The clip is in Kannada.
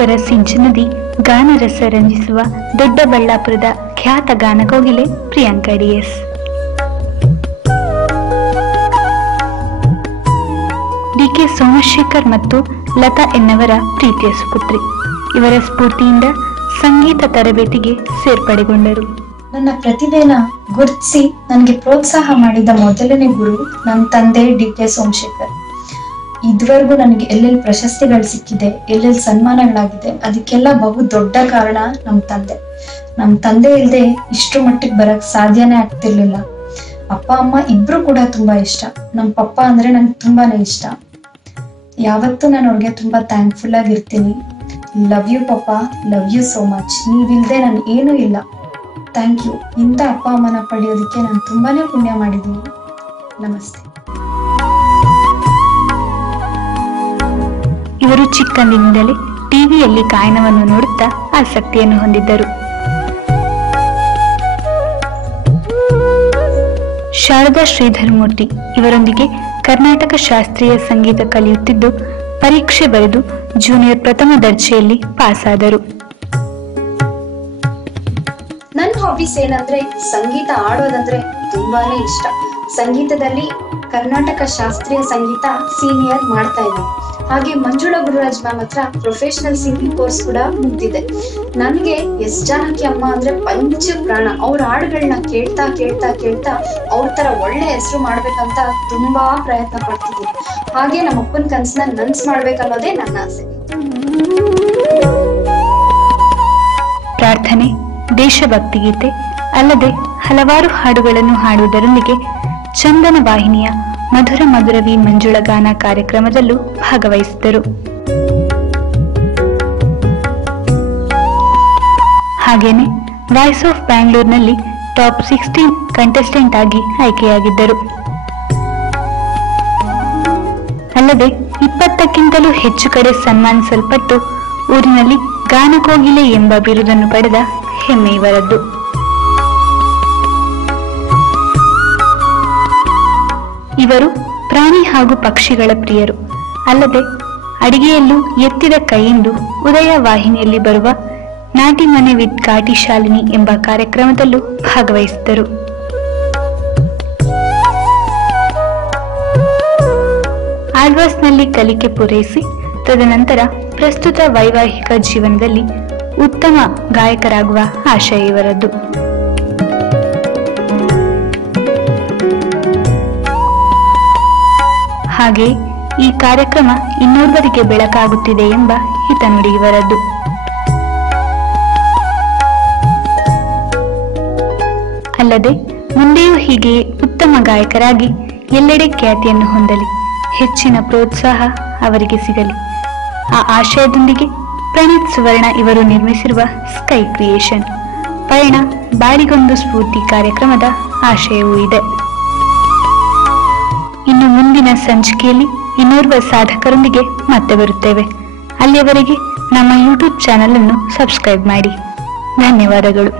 ಮಂಚನದಿ ಗಾನರಸ ರಂಜಿಸುವ ದೊಡ್ಡಬಳ್ಳಾಪುರದ ಖ್ಯಾತ ಗಾನಕೋಗಿಲೆ ಪ್ರಿಯಾಂಕಾ ಡಿಎಸ್. ಡಿಕೆ ಸೋಮಶೇಖರ್ ಮತ್ತು ಲತಾ ಎನ್ನವರ ಪ್ರೀತಿಯ ಸುಪುತ್ರಿ. ಇವರ ಸ್ಫೂರ್ತಿಯಿಂದ ಸಂಗೀತ ತರಬೇತಿಗೆ ಸೇರ್ಪಡೆಗೊಂಡರು. ನನ್ನ ಪ್ರತಿಭೆನ ಗುರುತಿಸಿ ನನಗೆ ಪ್ರೋತ್ಸಾಹ ಮಾಡಿದ ಮೊದಲನೇ ಗುರು ನನ್ನ ತಂದೆ ಡಿ ಕೆ ಸೋಮಶೇಖರ್. ಇದುವರೆಗೂ ನನಗೆ ಎಲ್ಲೆಲ್ಲಿ ಪ್ರಶಸ್ತಿಗಳು ಸಿಕ್ಕಿದೆ, ಎಲ್ಲೆಲ್ಲಿ ಸನ್ಮಾನಗಳಾಗಿದೆ, ಅದಕ್ಕೆಲ್ಲ ಬಹು ದೊಡ್ಡ ಕಾರಣ ನಮ್ಮ ತಂದೆ. ನಮ್ಮ ತಂದೆ ಇಲ್ಲದೆ ಇಷ್ಟು ಮಟ್ಟಿಗೆ ಬರಕ್ ಸಾಧ್ಯನೇ ಆಗ್ತಿರ್ಲಿಲ್ಲ. ಅಪ್ಪ, ಅಮ್ಮ ಇಬ್ರು ಕೂಡ ತುಂಬಾ ಇಷ್ಟ. ನಮ್ಮ ಪಪ್ಪ ಅಂದ್ರೆ ನಂಗೆ ತುಂಬಾನೇ ಇಷ್ಟ. ಯಾವತ್ತೂ ನಾನು ಅವ್ರಿಗೆ ತುಂಬಾ ಥ್ಯಾಂಕ್ಫುಲ್ ಆಗಿರ್ತೀನಿ. Love you papa love you so much ನೀವಿಲ್ದೆ ನಾನು ಏನೂ ಇಲ್ಲ. ಥ್ಯಾಂಕ್ ಯು ಇಂಥ ಅಪ್ಪ, ಅಮ್ಮನ ಪಡೆಯೋದಕ್ಕೆ ನಾನು ತುಂಬಾನೇ ಪುಣ್ಯ ಮಾಡಿದ್ದೀನಿ. ನಮಸ್ತೆ. ಇವರು ಚಿಕ್ಕಂದಿನಿಂದಲೇ ಟಿವಿಯಲ್ಲಿ ಗಾಯನವನ್ನು ನೋಡುತ್ತಾ ಆಸಕ್ತಿಯನ್ನು ಹೊಂದಿದ್ದರು. ಶಾರದಾ ಶ್ರೀಧರ್ ಮೂರ್ತಿ ಇವರೊಂದಿಗೆ ಕರ್ನಾಟಕ ಶಾಸ್ತ್ರೀಯ ಸಂಗೀತ ಕಲಿಯುತ್ತಿದ್ದು, ಪರೀಕ್ಷೆ ಬರೆದು ಜೂನಿಯರ್ ಪ್ರಥಮ ದರ್ಜೆಯಲ್ಲಿ ಪಾಸಾದರು. ನನ್ನ ಹಾಬೀಸ್ ಏನಂದ್ರೆ ಸಂಗೀತ ಆಡೋದಂದ್ರೆ ತುಂಬಾನೇ ಇಷ್ಟ. ಸಂಗೀತದಲ್ಲಿ ಕರ್ನಾಟಕ ಶಾಸ್ತ್ರೀಯ ಸಂಗೀತ ಸೀನಿಯರ್ ಮಾಡ್ತಾ ಇದ್ದೀನಿ ಹಾಗೆ ಮಂಜುಳಾ ಗುರುರಾಜ್ ಮ್ಯಾಮ್ ಹತ್ರ ಪ್ರೊಫೆಷನಲ್ ಸಿಂಗಿಂಗ್ ಕೋರ್ಸ್ ಕೂಡ ಮುಗ್ದಿದೆ. ನನಗೆ ಎಸ್ ಜಾನಕಿ ಅಮ್ಮ ಅಂದ್ರೆ ಪಂಚ ಪ್ರಾಣ. ಅವ್ರ ಹಾಡುಗಳನ್ನ ಕೇಳ್ತಾ ಕೇಳ್ತಾ ಕೇಳ್ತಾ ಅವ್ರ ತರ ಒಳ್ಳೆ ಹೆಸರು ಮಾಡ್ಬೇಕಂತ ತುಂಬಾ ಪ್ರಯತ್ನ ಪಡ್ತಿದ್ದೀನಿ ಹಾಗೆ ನಮ್ಮ ಅಪ್ಪನ ಕನ್ಸನ್ನ ನನ್ಸ್ ಮಾಡ್ಬೇಕನ್ನೋದೇ ನನ್ನ ಆಸೆ. ಪ್ರಾರ್ಥನೆ, ದೇಶಭಕ್ತಿ ಗೀತೆ ಅಲ್ಲದೆ ಹಲವಾರು ಹಾಡುಗಳನ್ನು ಹಾಡುವುದರೊಂದಿಗೆ ಚಂದನ ವಾಹಿನಿಯ ಮಧುರ ಮಧುರವಿ ಮಂಜುಳ ಗಾನ ಕಾರ್ಯಕ್ರಮದಲ್ಲೂ ಭಾಗವಹಿಸಿದರು ಹಾಗೇನೆ ವಾಯ್ಸ್ ಆಫ್ ಬ್ಯಾಂಗ್ಳೂರ್ನಲ್ಲಿ ಟಾಪ್ ಸಿಕ್ಸ್ಟೀನ್ ಕಂಟೆಸ್ಟೆಂಟ್ ಆಗಿ ಆಯ್ಕೆಯಾಗಿದ್ದರು. ಅಲ್ಲದೆ ಇಪ್ಪತ್ತಕ್ಕಿಂತಲೂ ಹೆಚ್ಚು ಕಡೆ ಸನ್ಮಾನಿಸಲ್ಪಟ್ಟು ಊರಿನಲ್ಲಿ ಗಾನಕೋಗಿಲೆ ಎಂಬ ಬಿರುದನ್ನು ಪಡೆದ ಹೆಮ್ಮೆ ಇವರದ್ದು. ಇವರು ಪ್ರಾಣಿ ಹಾಗೂ ಪಕ್ಷಿಗಳ ಪ್ರಿಯರು. ಅಲ್ಲದೆ ಅಡಿಗೆಯಲ್ಲೂ ಎತ್ತಿದ ಕೈಯೆಂದು ಉದಯ ವಾಹಿನಿಯಲ್ಲಿ ಬರುವ ನಾಟಿ ಮನೆ ವಿತ್ ಕಾಟಿ ಶಾಲಿನಿ ಎಂಬ ಕಾರ್ಯಕ್ರಮದಲ್ಲೂ ಭಾಗವಹಿಸಿದರು ಆಳ್ವಾಸ್ನಲ್ಲಿ ಕಲಿಕೆ ಪೂರೈಸಿ, ತದನಂತರ ಪ್ರಸ್ತುತ ವೈವಾಹಿಕ ಜೀವನದಲ್ಲಿ ಉತ್ತಮ ಗಾಯಕರಾಗುವ ಆಶಯ ಇವರದ್ದು. ಹಾಗೆ ಈ ಕಾರ್ಯಕ್ರಮ ಇನ್ನೊಬ್ಬರಿಗೆ ಬೆಳಕಾಗುತ್ತಿದೆ ಎಂಬ ಹಿತನುಡಿ ಇವರದ್ದು. ಅಲ್ಲದೆ ಮುಂದೆಯೂ ಹೀಗೆ ಉತ್ತಮ ಗಾಯಕರಾಗಿ ಎಲ್ಲೆಡೆ ಖ್ಯಾತಿಯನ್ನು ಹೊಂದಲಿ, ಹೆಚ್ಚಿನ ಪ್ರೋತ್ಸಾಹ ಅವರಿಗೆ ಸಿಗಲಿ. ಆ ಆಶಯದೊಂದಿಗೆ ಪ್ರಣೀತ್ ಸುವರ್ಣ ಇವರು ನಿರ್ಮಿಸಿರುವ ಸ್ಕೈ ಕ್ರಿಯೇಷನ್ ಪಯಣ ಬಾಳಿಗೊಂದು ಸ್ಫೂರ್ತಿ ಕಾರ್ಯಕ್ರಮದ ಆಶಯವೂ ಇದೆ. ಇನ್ನು ಮುಂದಿನ ಸಂಚಿಕೆಯಲ್ಲಿ ಇನ್ನೋರ್ವ ಸಾಧಕರೊಂದಿಗೆ ಮತ್ತೆ ಬರುತ್ತೇವೆ. ಅಲ್ಲಿಯವರೆಗೆ ನಮ್ಮ ಯೂಟ್ಯೂಬ್ ಚಾನಲ್ ಅನ್ನು ಸಬ್ಸ್ಕ್ರೈಬ್ ಮಾಡಿ. ಧನ್ಯವಾದಗಳು.